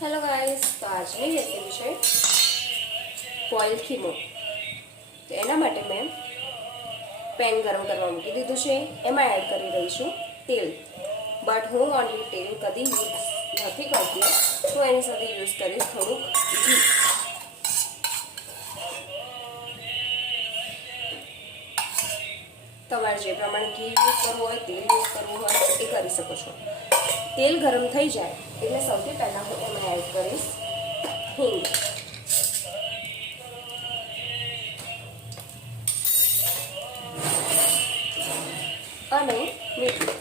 Hello guys, તો આજની recipe છે બોઇલ ખીમો. તો એના માટે મેં પેન ગરમ કરવા મૂકી દીધું છે. એમાં એડ કરી દઈશું તેલ. બટ હું ઓનલી તેલ કદી યુઝ નથી કરતી, તો એની સાથે યુઝ કરીશ થોડુંક ઘી. તમારે જે પ્રમાણે ઘી યુઝ કરવું હોય, તેલ યુઝ કરવું હોય એ કરી શકો છો. તેલ ગરમ થઈ જાય એટલે સૌથી પહેલાં હું એમાં એડ કરીશ હિંગ. અને મીઠું.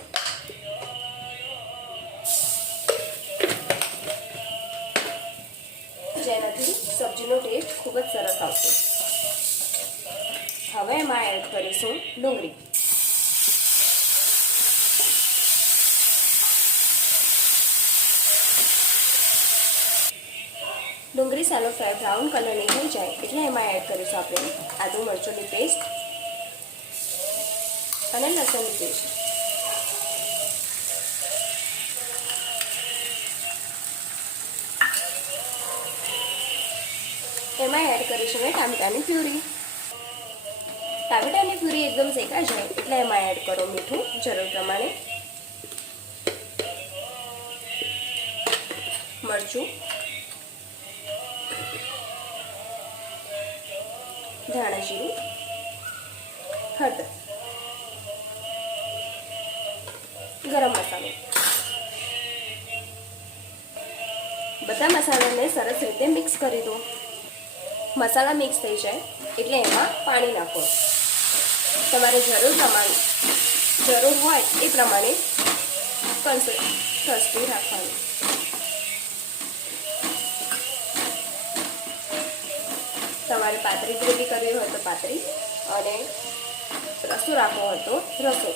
જેનાથી સબ્જીનો ટેસ્ટ ખૂબ જ સરસ આવશે. હવે એમાં એડ કરીશું ડુંગળી. ડુંગળી સાલો ફ્રાય બ્રાઉન કલરની થઈ જાય એટલે એમાં એડ કરીશું આપણે આદુ મરચુંની પેસ્ટ અને લસણની પેસ્ટ. એમાં એડ કરીશું ટામેટાની પ્યુરી. ટામેટાની પ્યુરી એકદમ શેકાઈ જાય એટલે એમાં એડ કરો મીઠું જરૂર પ્રમાણે, મરચું, ધાણા જીરું, હળદર, ગરમ મસાલો. બધા મસાલાને સરસ રીતે મિક્સ કરી દો. મસાલા મિક્સ થઈ જાય એટલે એમાં પાણી નાખો. તમારે જરૂર હોય એ પ્રમાણે કન્સિસ્ટન્સી રાખવાની. તમારે પાતળી ગ્રેવી કરવી હોય તો પાતળી, અને રસો રાખવો હોય તો રસો.